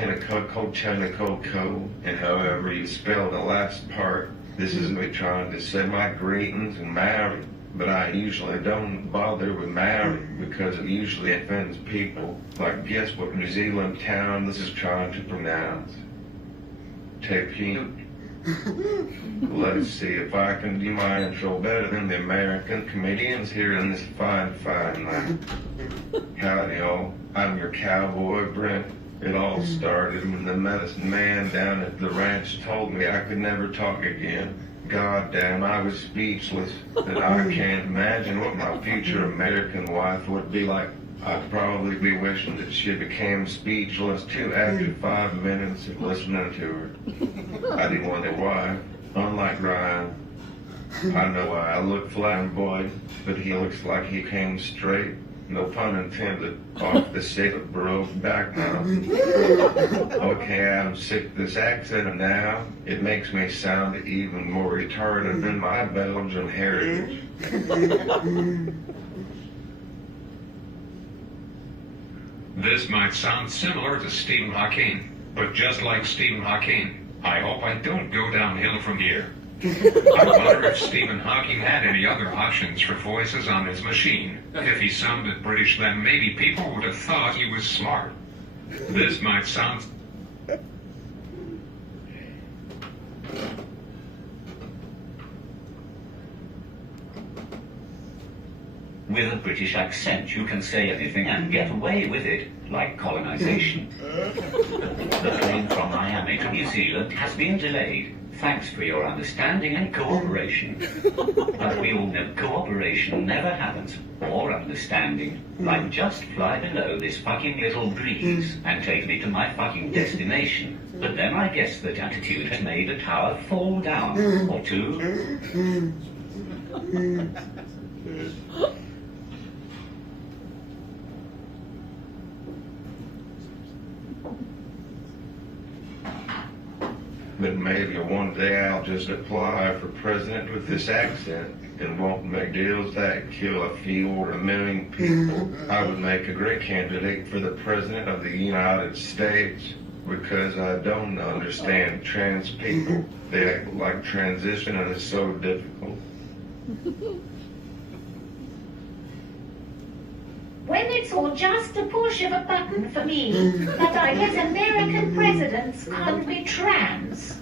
Tenneco, and however you spell the last part. This is me trying to say my greetings and Maori, but I usually don't bother with Maori because it usually offends people. Like, guess what New Zealand town this is trying to pronounce? Te Pute. Let's see if I can do my intro better than the American comedians here in this fine land. Howdy, y'all. I'm your cowboy, Brent. It all started when the medicine man down at the ranch told me I could never talk again. God damn, I was speechless. That I can't imagine what my future American wife would be like. I'd probably be wishing that she became speechless too after 5 minutes of listening to her. I didn't wonder why. Unlike Ryan, I know why I look flamboyant, but he looks like he came straight, no pun intended, off the sick of Brokeback Mountain. Okay, I'm sick of this accent, and now it makes me sound even more retarded than my Belgian heritage. This might sound similar to Stephen Hawking, but just like Stephen Hawking, I hope I don't go downhill from here. I wonder if Stephen Hawking had any other options for voices on his machine. If he sounded British, then maybe people would have thought he was smart. This might sound... With a British accent, you can say anything and get away with it, like colonization. The plane from Miami to New Zealand has been delayed. Thanks for your understanding and cooperation. But we all know cooperation never happens, or understanding. Like, just fly below this fucking little breeze and take me to my fucking destination. But then I guess that attitude has made a tower fall down, or two. But maybe one day I'll just apply for president with this accent and won't make deals that kill a few or a million people. I would make a great candidate for the president of the United States because I don't understand trans people. They act like transition and it's so difficult. When it's all just a push of a button for me, but I guess American presidents can't be trans.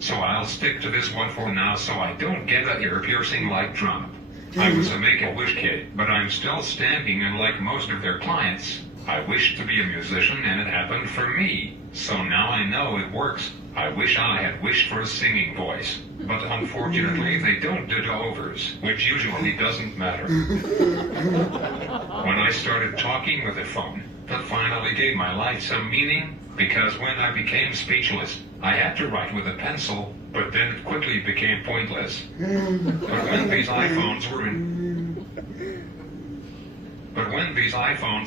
So I'll stick to this one for now so I don't get a ear piercing like Trump. I was a Make-A-Wish kid, but I'm still standing, and like most of their clients, I wished to be a musician and it happened for me. So now I know it works. I wish I had wished for a singing voice, but unfortunately they don't do do-overs, which usually doesn't matter. When I started talking with a phone, that finally gave my life some meaning, because when I became speechless, I had to write with a pencil, but then it quickly became pointless. But when these iPhones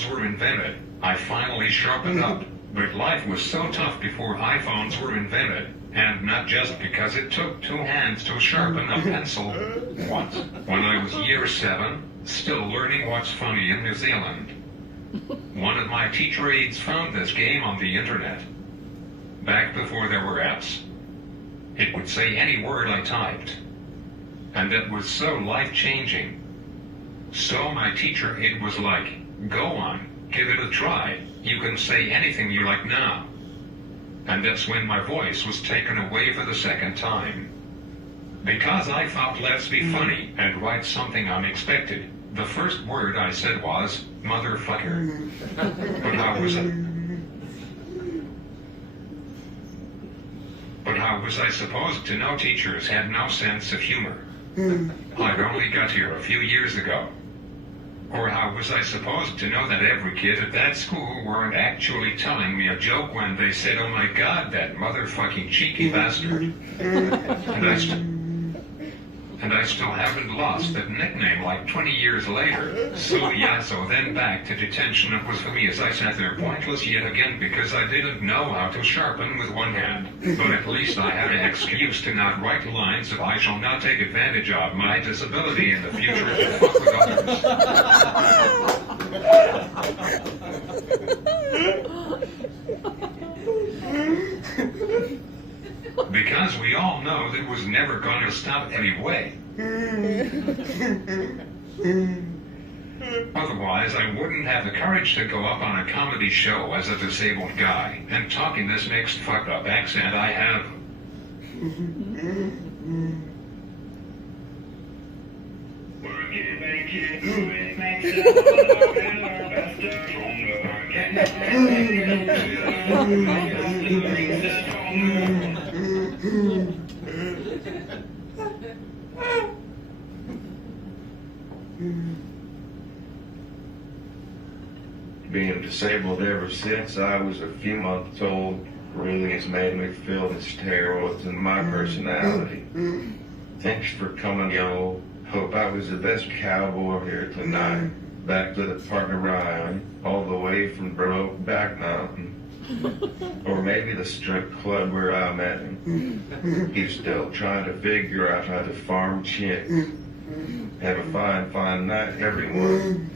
were invented, I finally sharpened up. But life was so tough before iPhones were invented, and not just because it took 2 hands to sharpen a pencil. Once, when I was year 7, still learning what's funny in New Zealand, one of my teacher aides found this game on the internet. Back before there were apps, it would say any word I typed, and it was so life-changing. So my teacher aide was like, "Go on, give it a try. You can say anything you like now." And that's when my voice was taken away for the second time. Because I thought, let's be funny and write something unexpected, the first word I said was, "motherfucker." But how was I supposed to know teachers had no sense of humor? I'd only got here a few years ago. Or how was I supposed to know that every kid at that school weren't actually telling me a joke when they said, "Oh my God, that motherfucking cheeky bastard"? and I still haven't lost that nickname like 20 years later. So then back to detention it was for me as I sat there pointless yet again because I didn't know how to sharpen with one hand. But at least I had an excuse to not write lines of I shall not take advantage of my disability in the future to fuck with others. Because we all know that was never gonna stop anyway. Otherwise, I wouldn't have the courage to go up on a comedy show as a disabled guy and talk in this mixed fucked up accent I have. Being disabled ever since I was a few months old really has made me feel this terror in my personality. Thanks for coming, y'all. Hope I was the best cowboy here tonight. Back to the partner Ryan, all the way from Brokeback Mountain. Or maybe the strip club where I met him. He's still trying to figure out how to farm chicks. Have a fine night, everyone.